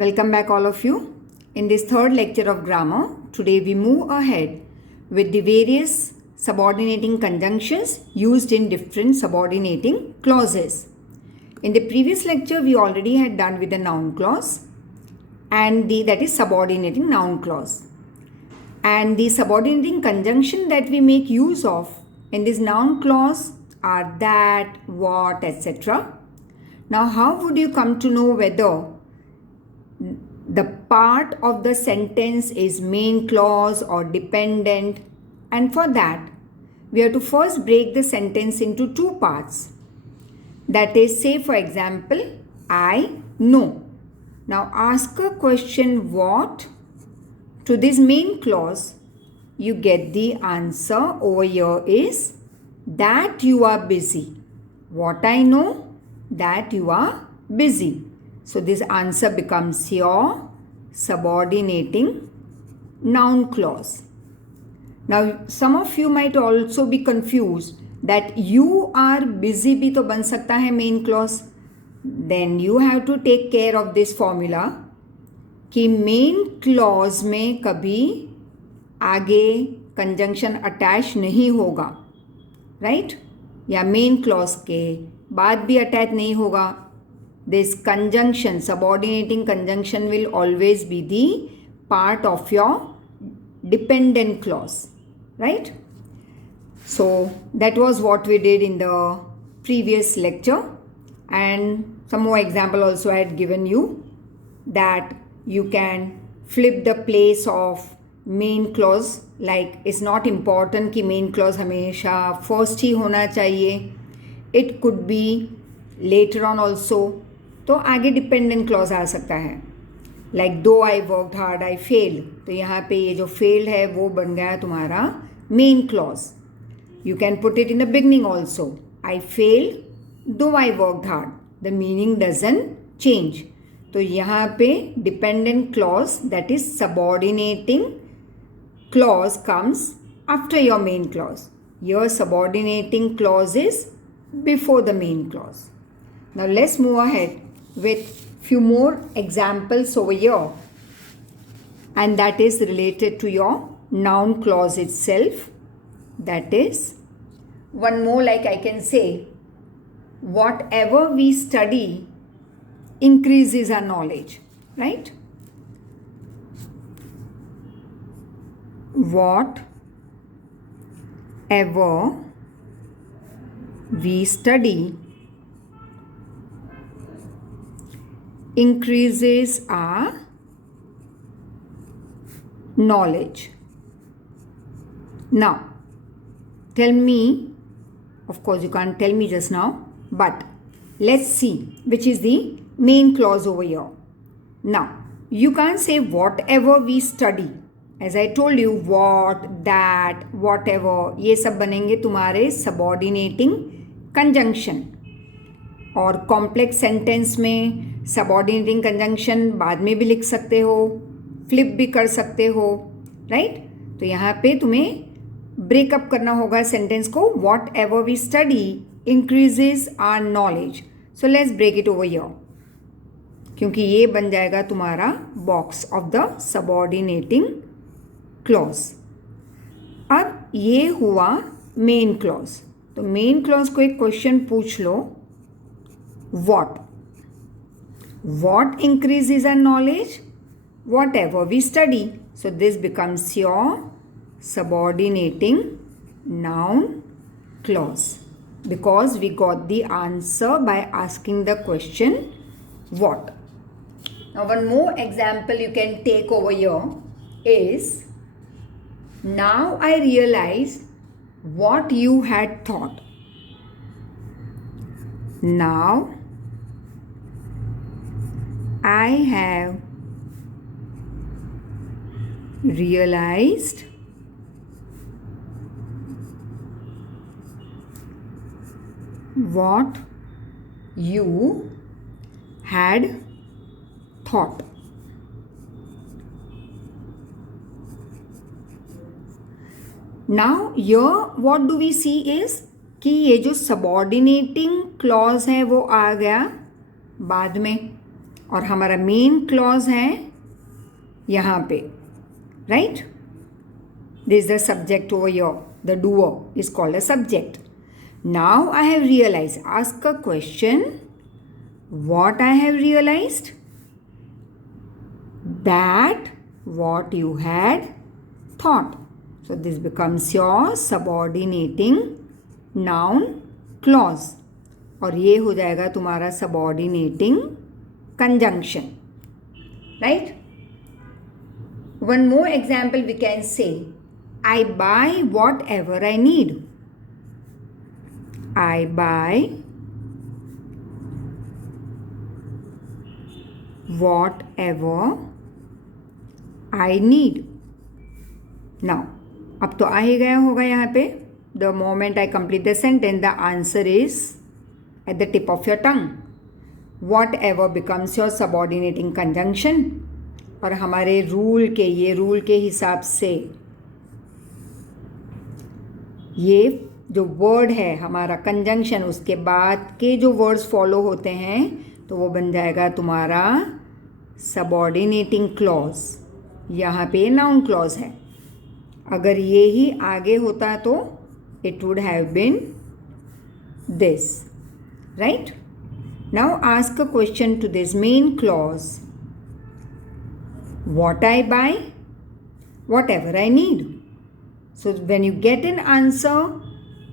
Welcome back all of you. In this third lecture of grammar, today we move ahead with the various subordinating conjunctions used in different subordinating clauses. In the previous lecture, we already had done with the noun clause and that is subordinating noun clause. And the subordinating conjunction that we make use of in this noun clause are that, what, etc. Now, how would you come to know whether the part of the sentence is main clause or dependent? And for that, we have to first break the sentence into two parts. That is, say for example, I know. Now ask a question what to this main clause. You get the answer over here is that you are busy. What I know, that you are busy. So this answer becomes your subordinating noun clause. Now some of you might also be confused that you are busy भी तो बन सकता है main clause. Then you have to take care of this formula कि main clause में कभी आगे conjunction attach नहीं होगा, right? या main clause के बाद भी attach नहीं होगा. This conjunction, subordinating conjunction will always be the part of your dependent clause, right? So that was what we did in the previous lecture, and some more example also I had given you that you can flip the place of main clause. Like it's not important कि main clause हमेशा first ही होना चाहिए. It could be later on also. तो आगे dependent clause आ सकता है. लाइक दो I worked hard I fail, तो यहाँ पे ये जो फेल्ड है वो बन गया तुम्हारा main clause. You can put it in the beginning also. I failed though I worked hard, the meaning doesn't change. तो यहाँ पे dependent clause that is subordinating clause comes after your main clause. Your subordinating clause is before the main clause. Now let's move ahead with few more examples over here, and that is related to your noun clause itself. That is one more, like I can say, whatever we study increases our knowledge, right? Whatever we study increases our knowledge. Now, tell me, of course you can't tell me just now, but let's see which is the main clause over here. Now, you can't say whatever we study. As I told you, what, that, whatever, ये सब बनेंगे तुम्हारे subordinating conjunction. और complex sentence में subordinating conjunction बाद में भी लिख सकते हो, फ्लिप भी कर सकते हो, राइट? तो यहाँ पे तुम्हें ब्रेकअप करना होगा सेंटेंस को. Whatever we study increases our knowledge. So let's break it over here, क्योंकि ये बन जाएगा तुम्हारा box of the subordinating clause. अब ये हुआ मेन क्लॉज. तो मेन क्लॉज को एक क्वेश्चन पूछ लो, what increases our knowledge? Whatever we study. So this becomes your subordinating noun clause, because we got the answer by asking the question what. Now one more example you can take over here is, now I realize what you had thought. Now I have realized what you had thought. Now here what do we see is कि ये जो subordinating clause है वो आ गया बाद में. और हमारा मेन क्लॉज है यहाँ पे, right? This is the subject over your, the doer is called a subject. Now I have realise, ask a question. What I have realized? That what you had thought. So this becomes your subordinating noun clause. और ये हो जाएगा तुम्हारा subordinating conjunction. Right? One more example we can say, I buy whatever I need. I buy whatever I need. Now, अब तो आ ही गया होगा यहाँ पे. The moment I complete the sentence, the answer is at the tip of your tongue. Whatever becomes your subordinating conjunction. और हमारे ये रूल के हिसाब से ये जो वर्ड है हमारा कंजंक्शन, उसके बाद के जो वर्ड्स फॉलो होते हैं तो वो बन जाएगा तुम्हारा सबऑर्डिनेटिंग क्लॉज. यहाँ पे नाउन क्लॉज है. अगर ये ही आगे होता तो it would have been this, right? Now ask a question to this main clause. What I buy? Whatever I need. So when you get an answer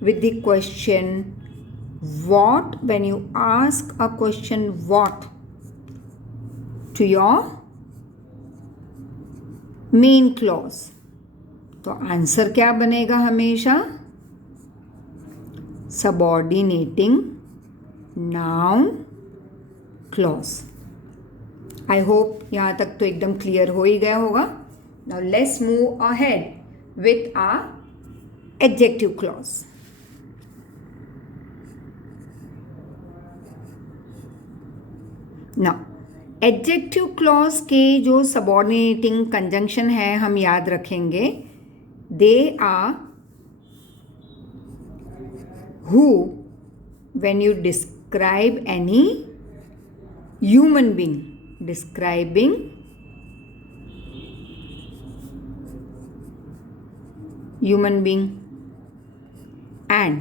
with the question what, when you ask a question what to your main clause, तो answer क्या बनेगा हमेशा? Subordinating noun clause. I hope यहाँ तक तो एकदम clear हो ही गया होगा. Now let's move ahead with our adjective clause. Now adjective clause के जो सबऑर्डिनेटिंग कंजंक्शन है हम याद रखेंगे. They are who when you describe any human being, describing human being. And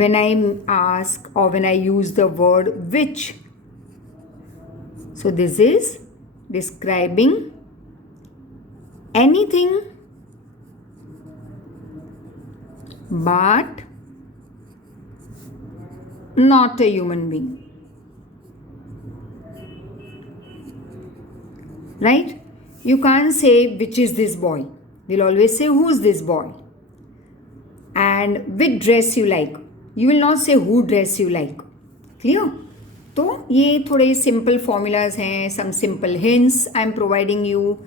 when I ask or when I use the word which, so this is describing anything but not a human being. Right? You can't say which is this boy. We'll always say who's this boy. And which dress you like. You will not say who dress you like. Clear? तो ये थोड़े simple formulas हैं, some simple hints I am providing you.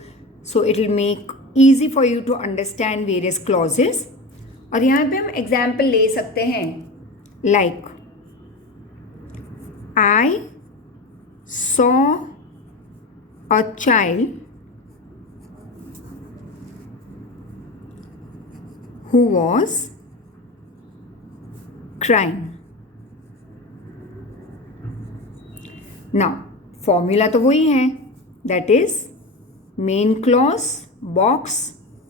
So it will make easy for you to understand various clauses. और यहाँ पे हम example ले सकते हैं. Like, I saw a child who was crying. Now, formula तो वही है. That is main clause box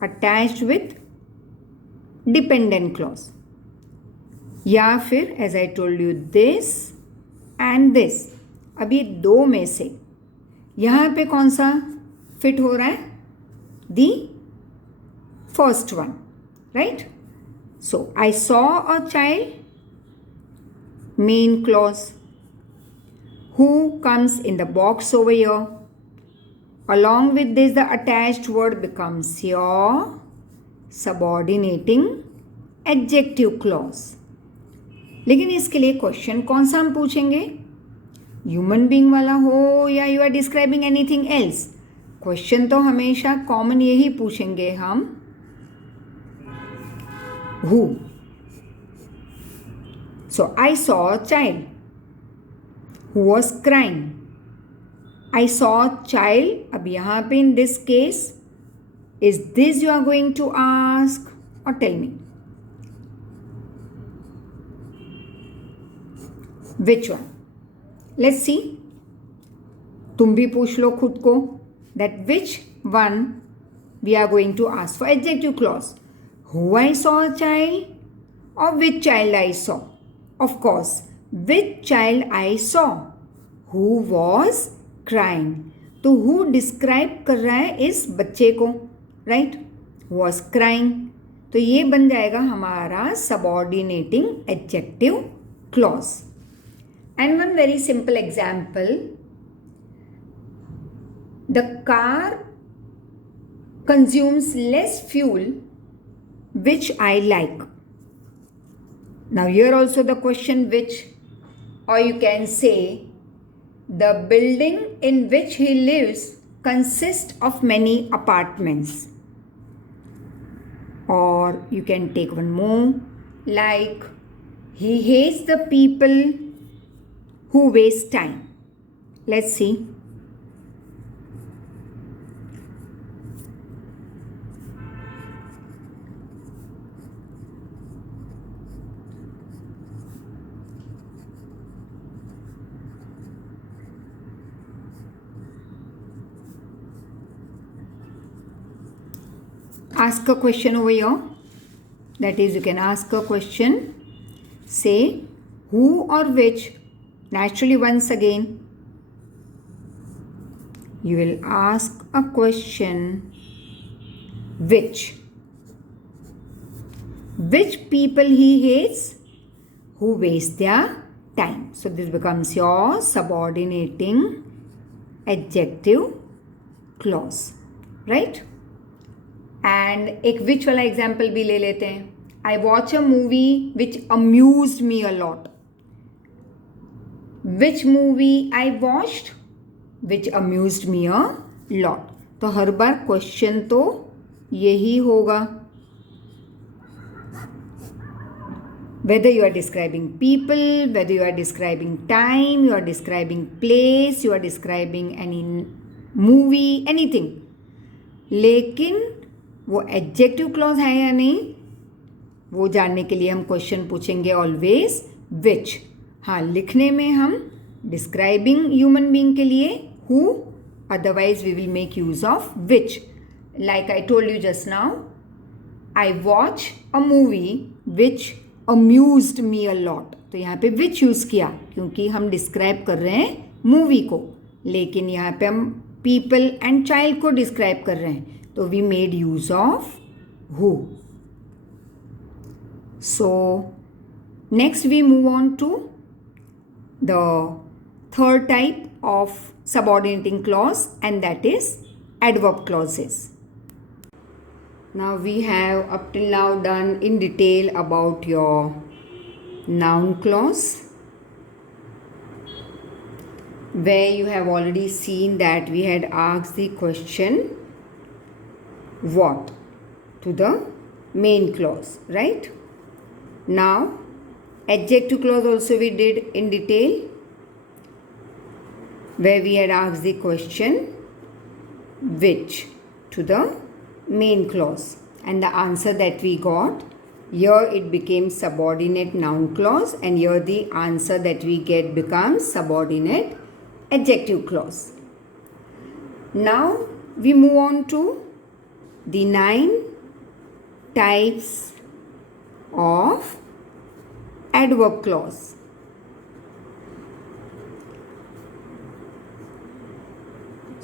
attached with dependent clause. या फिर as I told you this and this. अब ये दो में से यहाँ पे कौन सा फिट हो रहा है? The first one, right? So I saw a child, main clause. Who comes in the box over here. Along with this, the attached word becomes your subordinating adjective clause. लेकिन इसके लिए क्वेश्चन कौन सा हम पूछेंगे? ह्यूमन बीइंग वाला हो या you are describing anything else. Question तो हमेशा कॉमन यही पूछेंगे हम, who. So I saw a child who was crying. I saw child. अब यहाँ पे in this case, is this you are going to ask और tell me which one? Let's see. तुम भी पूछ लो खुद को that which one we are going to ask for adjective clause. Who I saw a child or which child I saw? Of course, which child I saw. Who was crying. तो who describe कर रहा है इस बच्चे को, right? Was crying. तो ये बन जाएगा हमारा subordinating adjective clause. And one very simple example. The car consumes less fuel, which I like. Now here also the question which, or you can say the building in which he lives consists of many apartments. Or you can take one more, like he hates the people who waste time. Let's see. Ask a question over here. That is, you can ask a question. Say who or which. Naturally, once again, you will ask a question which. Which people he hates? Who waste their time. So this becomes your subordinating adjective clause. Right? And एक विच वाला एग्जाम्पल भी ले लेते हैं. आई watch a movie which amused me a lot. Which movie I watched which amused me a lot. तो हर बार क्वेश्चन तो यही होगा. whether you are describing people, whether you are describing time, you are describing place, you are describing any movie, anything. लेकिन वो adjective clause है या नहीं, वो जानने के लिए हम क्वेश्चन पूछेंगे ऑलवेज विच. हाँ, लिखने में हम डिस्क्राइबिंग ह्यूमन बीइंग के लिए who, otherwise we will make use of which. Like I told you just now, I watch a movie which amused me a lot. तो यहाँ पे विच यूज़ किया क्योंकि हम डिस्क्राइब कर रहे हैं मूवी को, लेकिन यहाँ पे हम पीपल एंड चाइल्ड को डिस्क्राइब कर रहे हैं, तो we made use of who. So next we move on to the third type of subordinating clause, and that is adverb clauses. Now we have up till now done in detail about your noun clause, where you have already seen that we had asked the question what to the main clause, right? Now adjective clause also we did in detail, where we had asked the question which to the main clause, and the answer that we got, here it became subordinate noun clause, and here the answer that we get becomes subordinate adjective clause. Now we move on to the 9 types of adverb clause.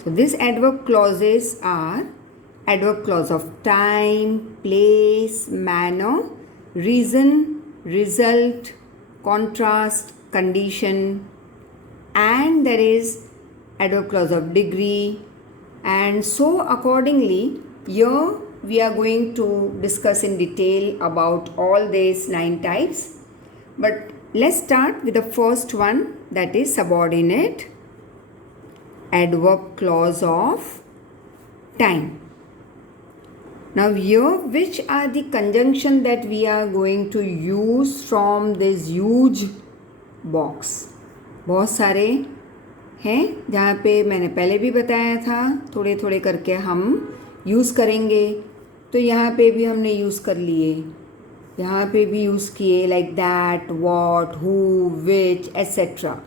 So these adverb clauses are adverb clause of time, place, manner, reason, result, contrast, condition, and there is adverb clause of degree. And so accordingly, here we are going to discuss in detail about all these 9 types. But let's start with the first one, that is subordinate adverb clause of time. Now here, which are the conjunction that we are going to use from this huge box? बहुत सारे हैं, जहाँ पे मैंने पहले भी बताया था, थोड़े थोड़े करके हम यूज़ करेंगे. तो यहाँ पे भी हमने यूज़ कर लिए, यहाँ पे भी यूज़ किए, लाइक दैट, वॉट, हु, विच, एट्सेट्रा.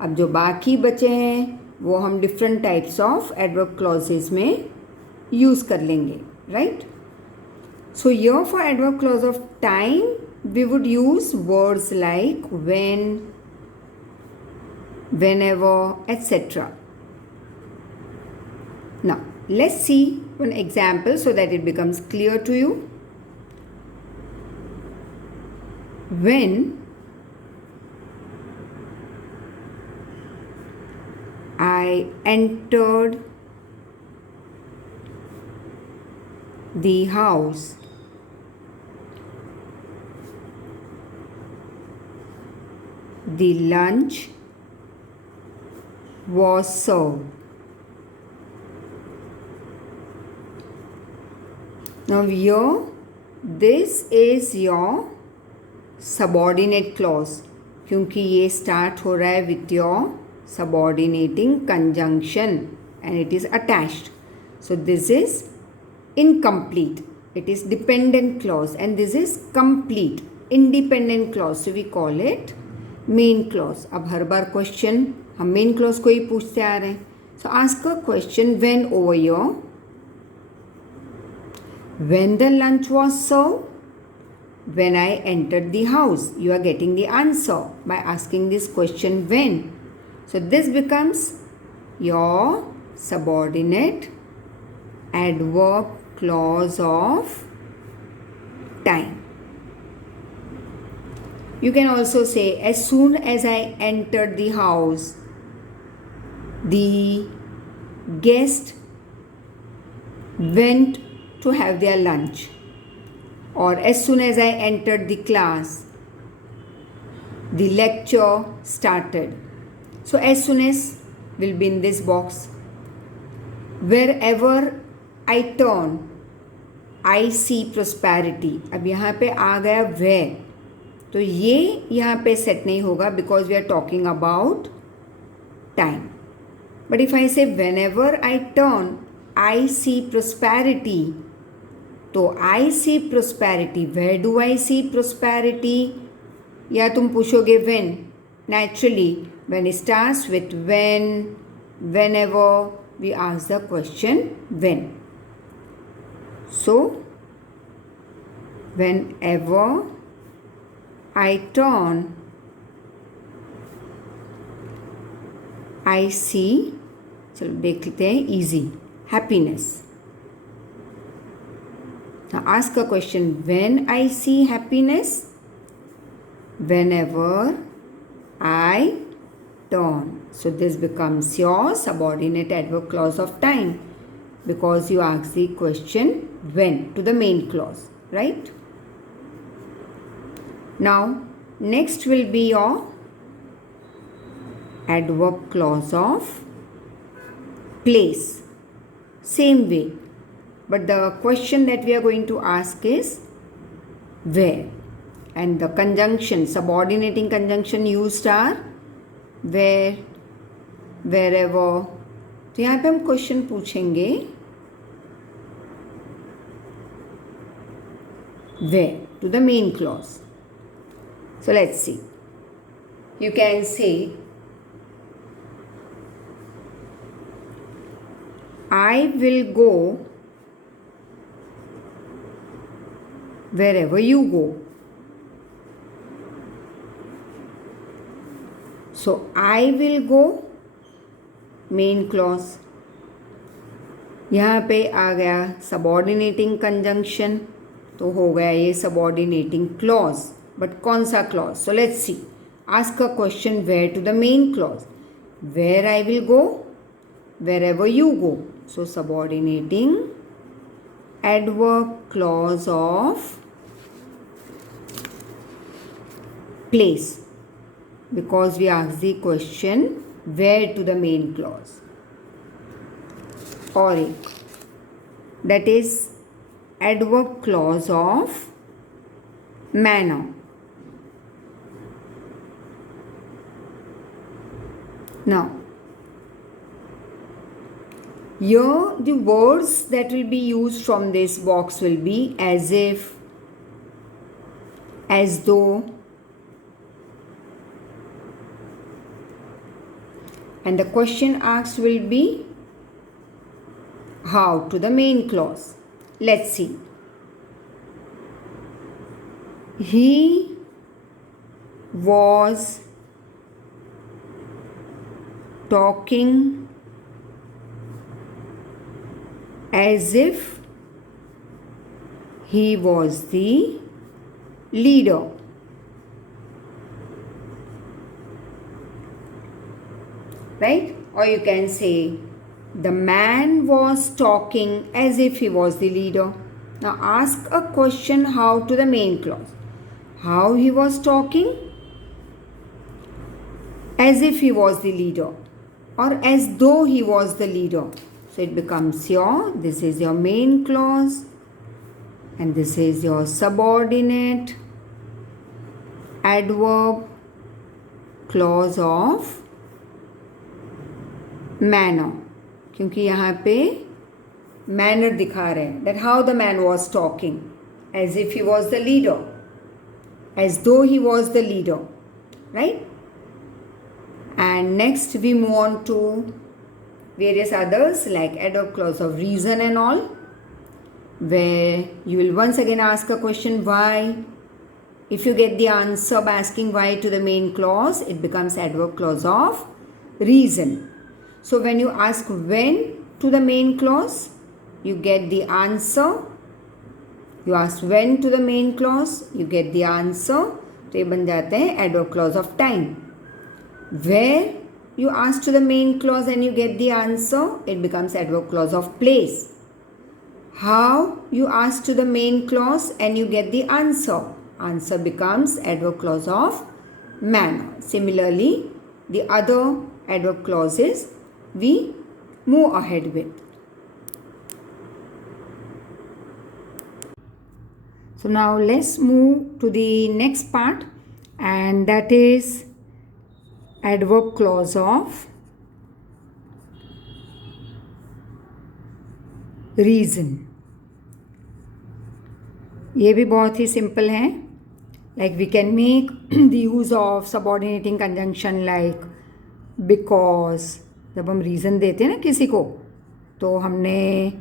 अब जो बाकी बचे हैं वो हम different types of adverb clauses में यूज़ कर लेंगे, right? So here for adverb clause of time, we would use words like when, whenever, etc. Now, let's see one example so that it becomes clear to you. When I entered the house, the lunch was served. Now here, this is your subordinate clause क्योंकि ये start हो रहा है with your subordinating conjunction and it is attached. So this is incomplete. It is dependent clause and this is complete independent clause. So we call it main clause. अब हर बार question हम main clause को ही पूछते आ रहे हैं. So ask a question when over your. When the lunch was serve, when I entered the house. You are getting the answer by asking this question when. So this becomes your subordinate adverb clause of time. You can also say, as soon as I entered the house, the guest went to have their lunch. Or as soon as I entered the class, the lecture started. So as soon as will be in this box. Wherever I turn, I see prosperity. अब यहाँ पे आ गया where. तो ये यहाँ पे set नहीं होगा because we are talking about time. But if I say whenever I turn I see prosperity, तो I see prosperity, where do I see prosperity? या तुम पूछोगे when. Naturally when starts with when, whenever, we ask the question when. So whenever I turn, I see, चलो देख लेते हैं easy, happiness. Now ask a question, when I see happiness, whenever I turn. So this becomes your subordinate adverb clause of time because you ask the question when to the main clause, right? Now, next will be your adverb clause of place. Same way, but the question that we are going to ask is where, and the conjunction, subordinating conjunction used are where, wherever. तो यहाँ पे हम क्वेश्चन पूछेंगे where to the main clause. So let's see. You can say, I will go wherever you go. So I will go main clause. यहाँ पे आ गया subordinating conjunction, तो हो गया ये subordinating clause. But कौन सा clause? So let's see. Ask a question where to the main clause. Where I will go, wherever you go. So subordinating adverb clause of place because we ask the question where to the main clause. Or that is adverb clause of manner. Now, here the words that will be used from this box will be as if, as though, and the question asked will be how to the main clause. Let's see. He was talking as if he was the leader. Right? Or you can say, the man was talking as if he was the leader. Now ask a question how to the main clause. How he was talking? As if he was the leader, or as though he was the leader. So it becomes this is your main clause, and this is your subordinate adverb clause of manner, क्योंकि यहाँ पे manner दिखा रहे हैं, that how the man was talking, as if he was the leader, as though he was the leader, right? And next we move on to various others like adverb clause of reason and all, where you will once again ask a question why. If you get the answer by asking why to the main clause, it becomes adverb clause of reason. So when you ask when to the main clause, you get the answer. You ask when to the main clause, you get the answer. तो ये बन जाते हैं adverb clause of time. Where you ask to the main clause and you get the answer, it becomes adverb clause of place. How you ask to the main clause and you get the answer becomes adverb clause of manner. Similarly, the other adverb clauses we move ahead with. So now let's move to the next part, and that is adverb clause of reason. ये भी बहुत ही सिंपल है. Like we can make the use of subordinating conjunction like because. जब हम रीज़न देते हैं ना किसी को, तो हमने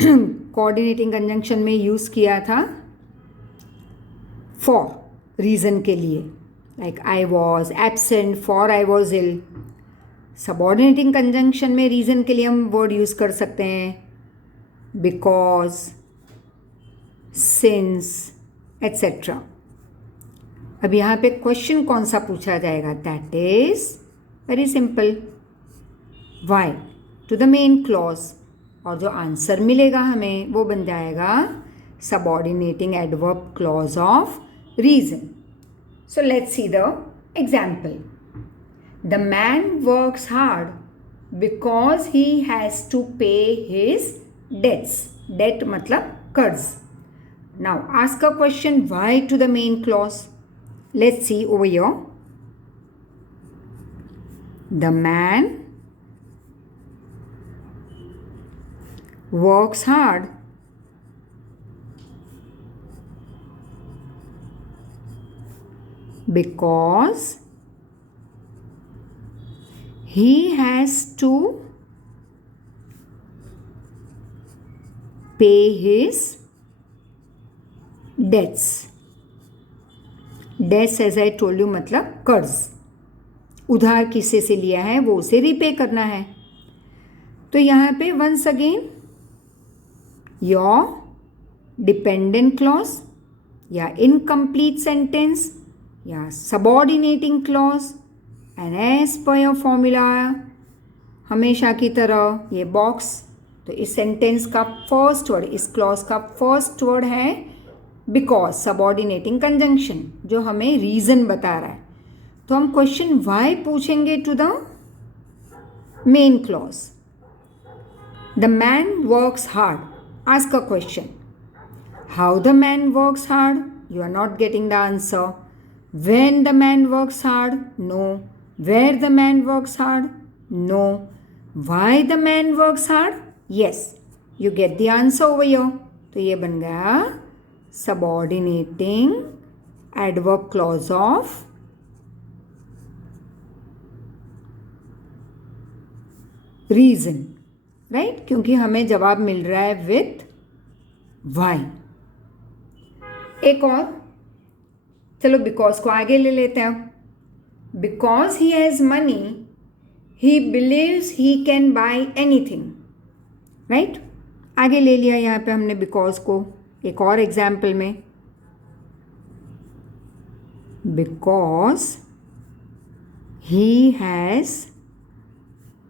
कोऑर्डिनेटिंग कंजंक्शन में यूज़ किया था फॉर रीज़न के लिए, like I was absent for I was ill. Subordinating conjunction में रीज़न के लिए हम वर्ड यूज़ कर सकते हैं बिकॉज, सिंस, एट्सेट्रा. अब यहाँ पे क्वेश्चन कौन सा पूछा जाएगा? That is very simple, why to the main clause, और जो आंसर मिलेगा हमें वो बन जाएगा subordinating adverb clause of reason. So let's see the example. The man works hard because he has to pay his debts. Debt मतलब कर्ज. Now ask a question why to the main clause. Let's see over here. The man works hard because he has to pay his debts. Debts as I told you मतलब कर्ज. उधार किसी से लिया है वो उसे रिपे करना है. तो यहाँ पे once again your dependent clause या incomplete sentence या subordinating clause, and as per your formula हमेशा की तरह ये बॉक्स. तो इस सेंटेंस का फर्स्ट वर्ड, इस क्लॉज का फर्स्ट वर्ड है बिकॉज, सबऑर्डिनेटिंग कंजंक्शन जो हमें रीज़न बता रहा है. तो हम क्वेश्चन वाई पूछेंगे to the main clause. The man works hard. Ask a question. How the man works hard? You are not getting the answer. When the man works hard? No. Where the man works hard? No. Why the man works hard? Yes. You get the answer over here. तो ये बन गया subordinating adverb clause of reason, right, क्योंकि हमें जवाब मिल रहा है with Y. एक और, चलो बिकॉज को आगे ले लेते हैं। Because he has money he believes he can buy anything, right. आगे ले लिया यहाँ पे हमने बिकॉज को। एक और एग्जाम्पल में, because he has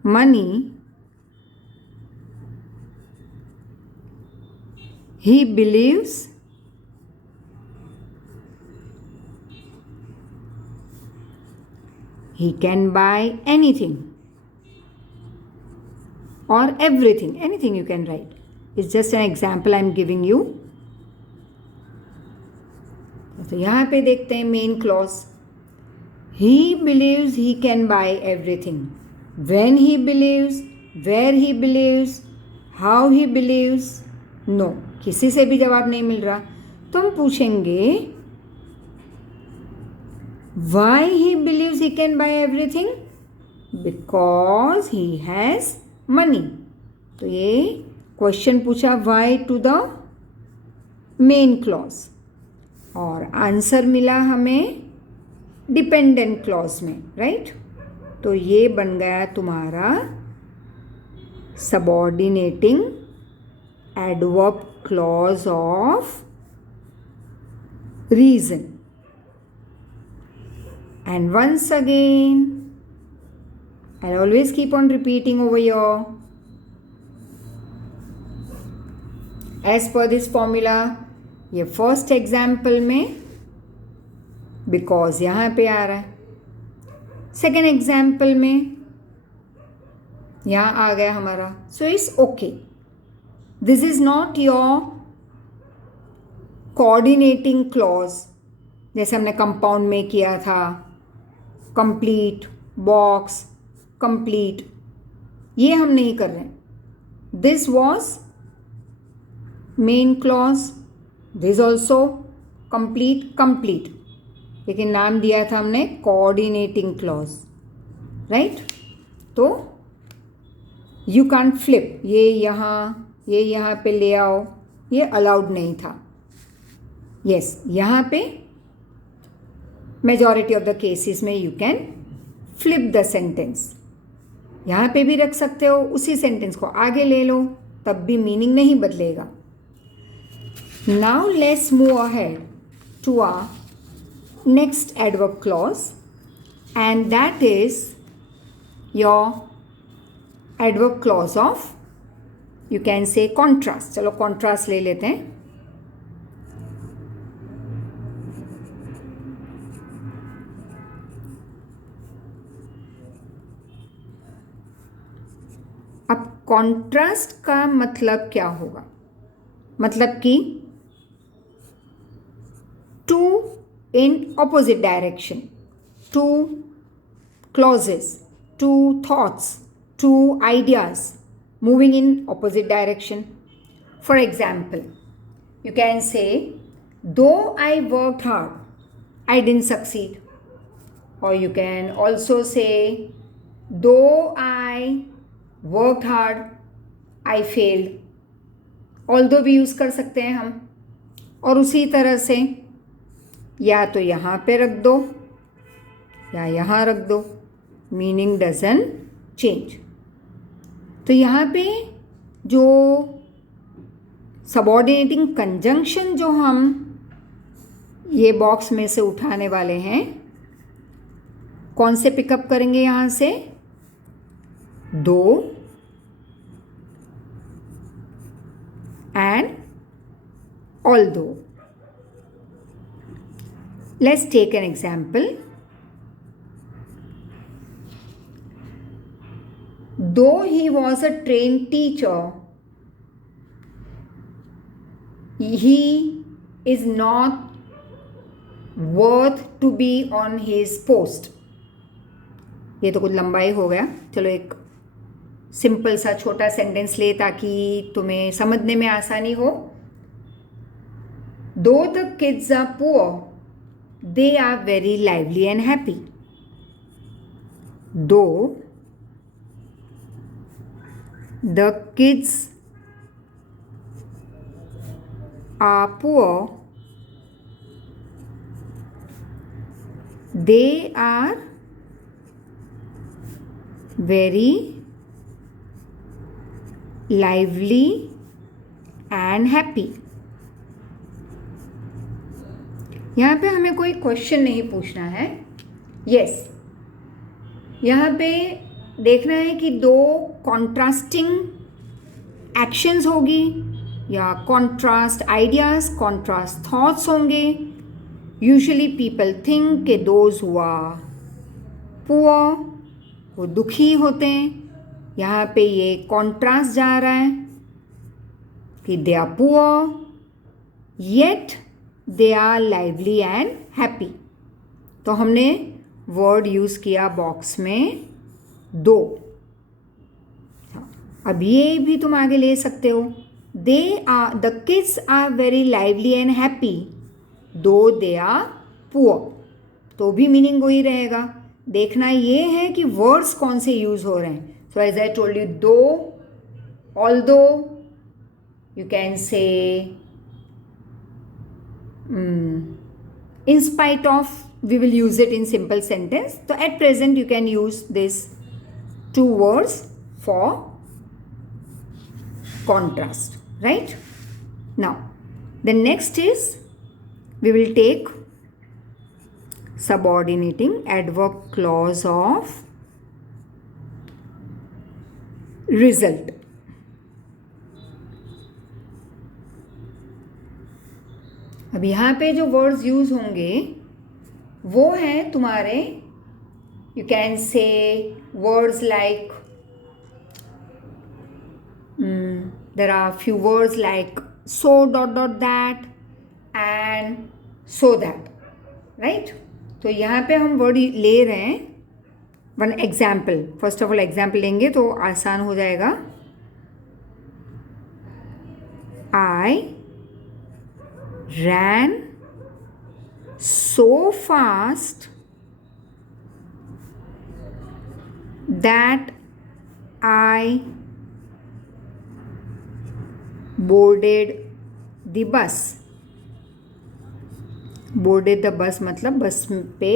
money he believes he can buy anything or everything. Anything you can write. It's just an example I'm giving you. तो यहाँ पे देखते हैं main clause. He believes he can buy everything. When he believes, where he believes, how he believes. No, किसी से भी जवाब नहीं मिल रहा, तो हम पूछेंगे why he believes he can buy everything? Because he has money. तो ये क्वेश्चन पूछा why to the main clause, और आंसर मिला हमें डिपेंडेंट क्लॉज में, राइट। तो ये बन गया तुम्हारा subordinating adverb clause of reason. And once again, I'll always keep on repeating over here. As per this formula, ये फर्स्ट एग्जाम्पल में बिकॉज यहाँ पे आ रहा है, सेकेंड एग्जाम्पल में यहाँ आ गया हमारा, so it's okay. This is not your coordinating clause जैसे हमने कंपाउंड में किया था, कंप्लीट, बॉक्स, कंप्लीट, ये हम नहीं कर रहे हैं। This was main clause, this also complete, complete, लेकिन नाम दिया था हमने कोऑर्डिनेटिंग क्लॉज, राइट। तो यू कैन फ्लिप, ये यहाँ पे ले आओ, ये अलाउड नहीं था। यस, यहाँ पे मेजॉरिटी ऑफ द केसेस में you can flip the sentence, यहाँ पे भी रख सकते हो, उसी सेंटेंस को आगे ले लो, तब भी मीनिंग नहीं बदलेगा। Now let's move ahead to our next adverb clause, and that is your adverb clause of, you can say contrast. चलो कॉन्ट्रास्ट ले लेते हैं। अब कॉन्ट्रास्ट का मतलब क्या होगा? मतलब कि two in opposite direction, two clauses, two thoughts, two ideas moving in opposite direction. For example, you can say, though I worked hard, I didn't succeed. Or you can also say, though I worked hard, I failed. Although भी यूज़ कर सकते हैं हम। और उसी तरह से या तो यहाँ पे रख दो या यहाँ रख दो, मीनिंग डजंट चेंज। तो यहाँ पे जो सबऑर्डिनेटिंग कंजंक्शन जो हम ये बॉक्स में से उठाने वाले हैं, कौन से पिकअप करेंगे? यहाँ से though and although. Let's take an example. Though he was a trained teacher, he is not worth to be on his post. ये तो कुछ लंबाई हो गया, चलो एक सिंपल सा छोटा सेंटेंस ले ताकि तुम्हें समझने में आसानी हो। Though the kids are poor, they are very lively and happy. Though The kids are poor. They are very lively and happy. यहाँ पे हमें कोई क्वेश्चन नहीं पूछना है. यस, यहाँ पे देखना है कि दो कॉन्ट्रास्टिंग एक्शंस होगी या कॉन्ट्रास्ट आइडियाज, कॉन्ट्रास्ट थॉट्स होंगे. यूजुअली पीपल थिंक कि दोज हुआ पुअर, वो दुखी होते हैं. यहाँ पे ये कॉन्ट्रास्ट जा रहा है कि they are poor yet they are lively and happy. तो हमने वर्ड यूज़ किया बॉक्स में दो. अब ये भी तुम आगे ले सकते हो. They are the kids are very lively and happy though they are poor. तो भी मीनिंग वही रहेगा. देखना ये है कि वर्ड्स कौन से यूज़ हो रहे हैं. So as I told you, though, although, you can say in spite of, we will use it in simple sentence. So at present you can use this two words for contrast, right? Now the next is we will take subordinating adverb clause of result. अब यहाँ पे जो words use होंगे वो हैं तुम्हारे, you can say words like, there are few words like so dot dot that and so that, right. तो यहाँ पे हम वर्ड ले रहे हैं. One example, first of all example लेंगे तो आसान हो जाएगा. आई ran so fast that I boarded the bus. boarded the bus मतलब बस पे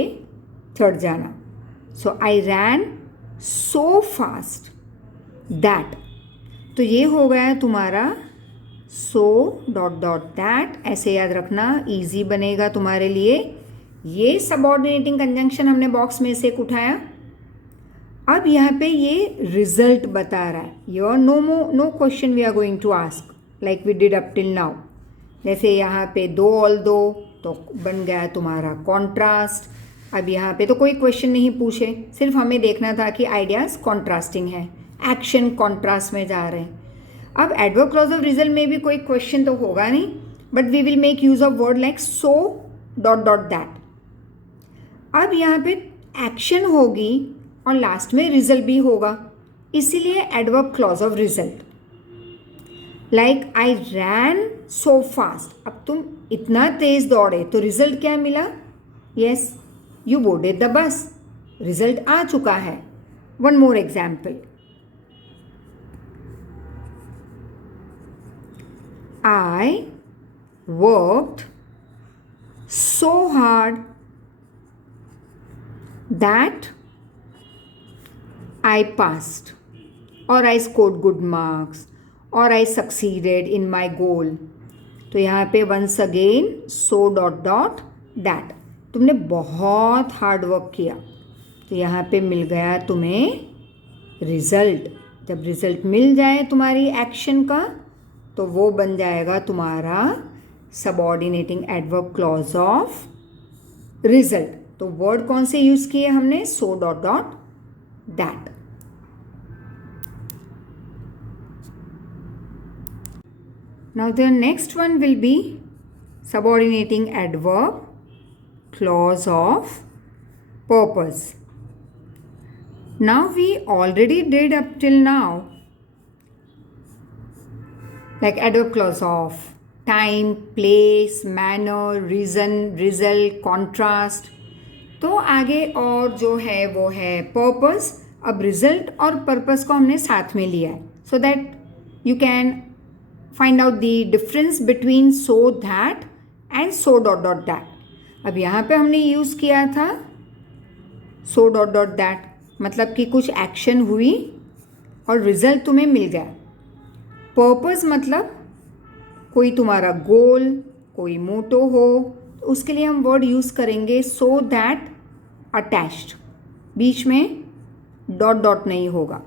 चढ़ जाना. So I ran so fast that, तो ये हो गया तुम्हारा सो डॉट डॉट दैट. ऐसे याद रखना, इजी बनेगा तुम्हारे लिए. ये सबऑर्डिनेटिंग कंजंक्शन हमने बॉक्स में से उठाया. अब यहाँ पे ये रिजल्ट बता रहा है. Your no question we are going to ask like we did up till now. जैसे यहाँ पे दो ऑल दो तो बन गया तुम्हारा कॉन्ट्रास्ट. अब यहाँ पे तो कोई क्वेश्चन नहीं पूछे, सिर्फ हमें देखना था कि आइडियाज़ कॉन्ट्रास्टिंग है, एक्शन कॉन्ट्रास्ट में जा रहे हैं. अब एडवर्ब क्लॉज ऑफ रिजल्ट में भी कोई क्वेश्चन तो होगा नहीं, but we will make use of word like so dot dot that. अब यहाँ पे एक्शन होगी और लास्ट में रिजल्ट भी होगा, इसीलिए adverb clause of result. Like I ran so fast. अब तुम इतना तेज दौड़े तो रिजल्ट क्या मिला? Yes, you boarded the bus. Result आ चुका है. One more example. I worked so hard that I passed, or I scored good marks, or I succeeded in my goal. तो यहाँ पे once again so dot dot that. तुमने बहुत hard work किया तो यहाँ पे मिल गया तुम्हें रिजल्ट. जब रिजल्ट मिल जाए तुम्हारी एक्शन का तो वो बन जाएगा तुम्हारा subordinating adverb clause of result. तो वर्ड कौन से यूज़ किए हमने? सो dot dot that. Now the next one will be subordinating adverb clause of purpose. Now we already did up till now, like adverb clause of time, place, manner, reason, result, contrast. तो आगे और जो है वो है पर्पस. अब रिजल्ट और पर्पस को हमने साथ में लिया है. so that you can find out the difference between so that and so dot dot that. अब यहाँ पे हमने यूज़ किया था so dot dot that, मतलब कि कुछ एक्शन हुई और रिजल्ट तुम्हें मिल गया. पर्पस मतलब कोई तुम्हारा गोल, कोई मोटो हो, तो उसके लिए हम वर्ड यूज़ करेंगे सो दैट अटैच्ड, बीच में डॉट डॉट नहीं होगा.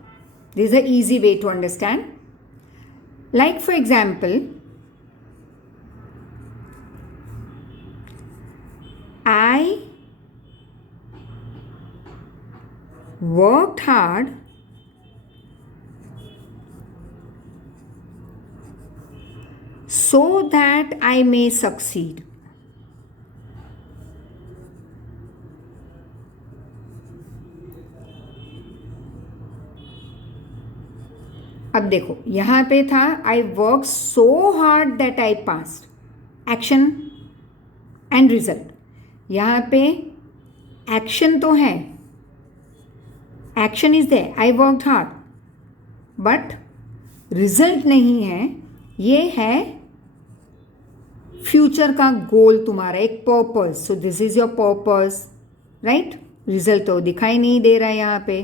This is a easy way to understand. Like for example, I worked hard so that I may succeed. अब देखो यहाँ पे था I work so hard that I passed, action and result. यहाँ पे एक्शन तो है, action is there, I worked hard, but result नहीं है. ये है फ्यूचर का गोल तुम्हारा, एक purpose. So this is your purpose, right. Result तो दिखाई नहीं दे रहा है यहाँ पे.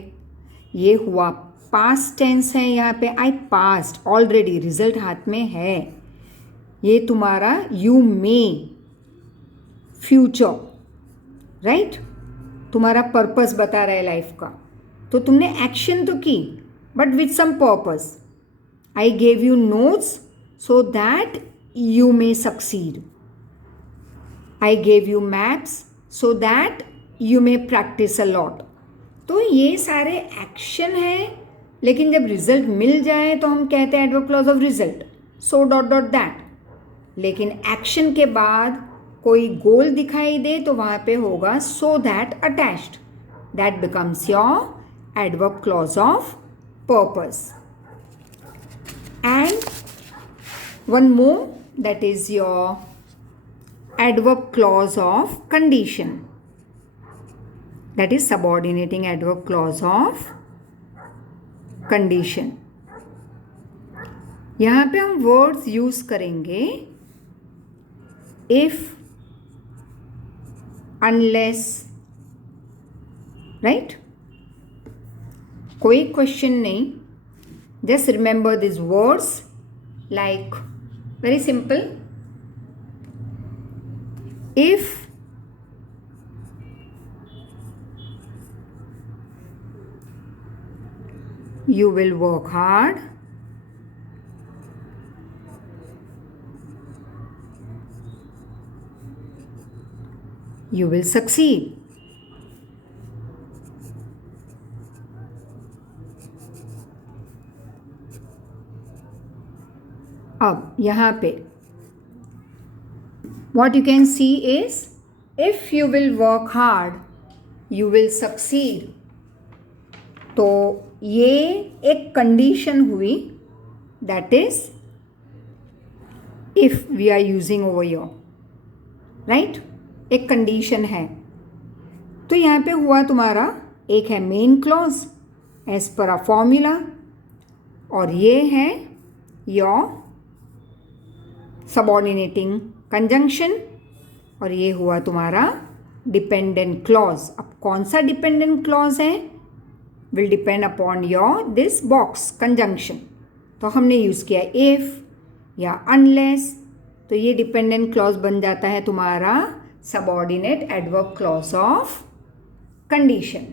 ये हुआ पास्ट टेंस है, यहाँ पे आई पास्ट ऑलरेडी, रिजल्ट हाथ में है. ये तुम्हारा यू मे फ्यूचर, राइट. तुम्हारा पर्पस बता रहा है लाइफ का. तो तुमने एक्शन तो की but with some purpose. I gave you notes so that you may succeed. I gave you maps so that you may practice a lot. तो ये सारे एक्शन हैं, लेकिन जब रिजल्ट मिल जाए तो हम कहते हैं adverb clause of result, so dot dot that. लेकिन एक्शन के बाद कोई गोल दिखाई दे तो वहाँ पे होगा so that attached. That becomes your adverb clause of purpose. And one more, that is your adverb clause of condition, that is subordinating adverb clause of condition. यहाँ पे हम words use करेंगे if, unless, right. कोई question नहीं, just remember these words. Like very simple, if you will work hard, you will succeed. अब यहाँ पे what you can see is if you will work hard you will succeed. तो ये एक कंडीशन हुई, that is if we are using over here, right. एक कंडीशन है. तो यहाँ पे हुआ तुम्हारा, एक है main clause as per a formula, और ये है योर सबऑर्डिनेटिंग कंजंक्शन, और ये हुआ तुम्हारा डिपेंडेंट क्लॉज. अब कौन सा डिपेंडेंट क्लॉज है will depend upon your this box conjunction. तो हमने यूज़ किया इफ या अनलेस, तो ये डिपेंडेंट क्लॉज बन जाता है तुम्हारा subordinate adverb clause of condition.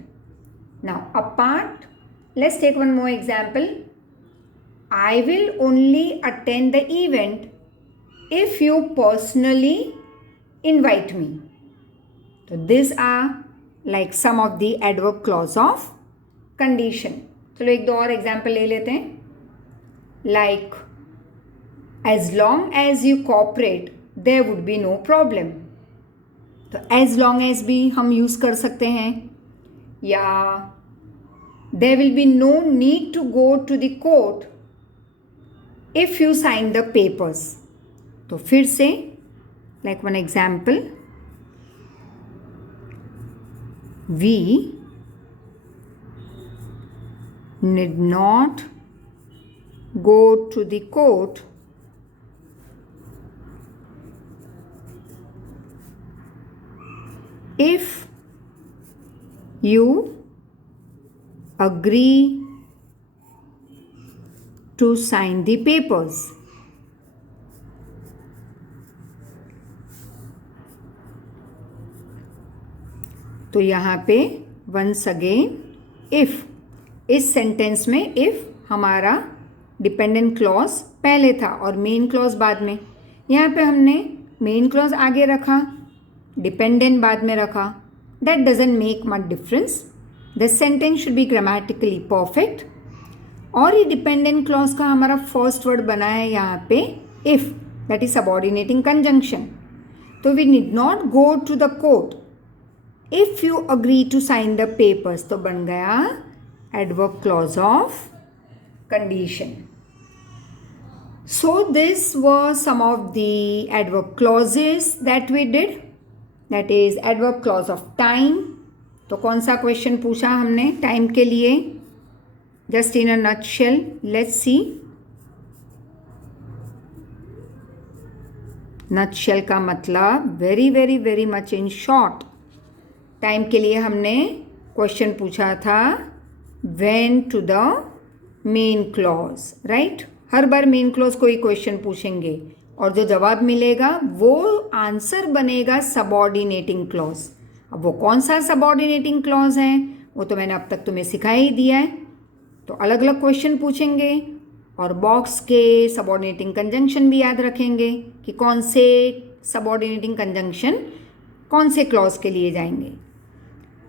Now apart, let's take one more example. I will only attend the event if you personally invite me. So these are like some of the adverb clause of condition. चलो एक दो और एग्जाम्पल ले लेते हैं. Like as long as you cooperate there would be no problem. तो as long as भी हम यूज़ कर सकते हैं, या there will be no need to go to the court if you sign the papers. तो फिर से like one example, we need not go to the court if you agree to sign the papers. तो यहाँ पे once again if, इस सेंटेंस में इफ हमारा dependent clause पहले था और मेन क्लॉज बाद में. यहाँ पे हमने मेन क्लॉज आगे रखा, डिपेंडेंट बाद में रखा. That doesn't make much difference. The sentence should be grammatically perfect. और ये डिपेंडेंट क्लॉज का हमारा फर्स्ट वर्ड बना है यहाँ पे if, that is subordinating conjunction. तो we need not go to the court if you agree to sign the papers. तो बन गया adverb clause of condition. So this was some of the adverb clauses that we did. That is adverb clause of time. तो कौन सा क्वेश्चन पूछा हमने टाइम के लिए? Just in a nutshell, let's see. Nutshell का मतलब very very very much in short. Time के लिए हमने क्वेश्चन पूछा था when to the main clause, right? Her bar main clause कोई क्वेश्चन पूछेंगे और जो जवाब मिलेगा वो आंसर बनेगा सबऑर्डिनेटिंग क्लॉज. अब वो कौन सा सबऑर्डिनेटिंग क्लॉज है वो तो मैंने अब तक तुम्हें सिखा ही दिया है. तो अलग अलग क्वेश्चन पूछेंगे और बॉक्स के सबऑर्डिनेटिंग कंजंक्शन भी याद रखेंगे कि कौन से सबऑर्डिनेटिंग कंजंक्शन कौन से क्लॉज के लिए जाएंगे.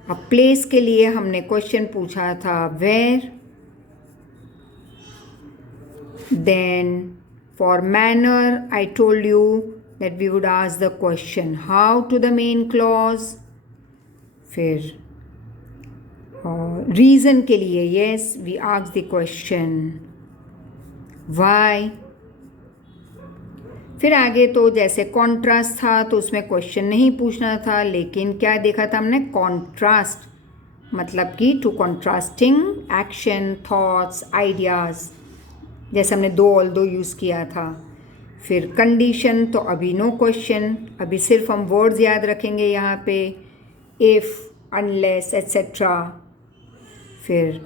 अब प्लेस के लिए हमने क्वेश्चन पूछा था where. Then for manner, I told you that we would ask the question how to the main clause. फिर reason के लिए yes, we ask the question why. फिर आगे तो जैसे कॉन्ट्रास्ट था तो उसमें क्वेश्चन नहीं पूछना था, लेकिन क्या देखा था हमने कॉन्ट्रास्ट मतलब कि to contrasting action, thoughts, ideas, जैसे हमने दो ऑल दो यूज़ किया था. फिर कंडीशन तो अभी नो क्वेश्चन, अभी सिर्फ हम वर्ड्स याद रखेंगे यहाँ पे इफ़, अनलेस एट्सेट्रा. फिर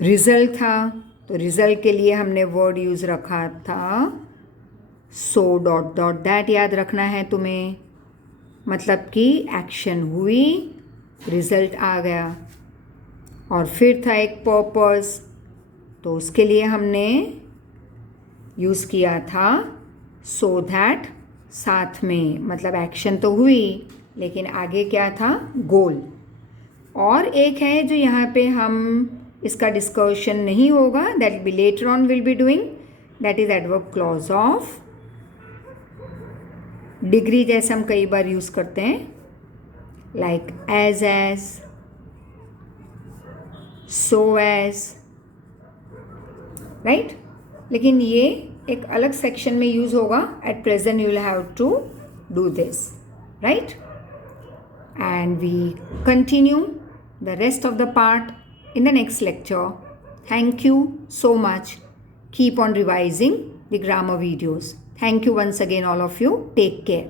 रिज़ल्ट था तो रिज़ल्ट के लिए हमने वर्ड यूज़ रखा था सो डॉट डॉट दैट. याद रखना है तुम्हें, मतलब कि एक्शन हुई, रिज़ल्ट आ गया. और फिर था एक पर्पस, तो उसके लिए हमने यूज़ किया था सो दैट. साथ में मतलब एक्शन तो हुई लेकिन आगे क्या था गोल. और एक है जो यहाँ पे हम इसका डिस्कशन नहीं होगा, that be later on will be doing, that is adverb clause of degree. जैसे हम कई बार यूज़ करते हैं like as, so as, right. लेकिन ये एक अलग सेक्शन में यूज़ होगा. At present you will have to do this, right. And we continue the rest of the part in the next lecture. Thank you so much. Keep on revising the grammar videos. Thank you once again all of you. Take care.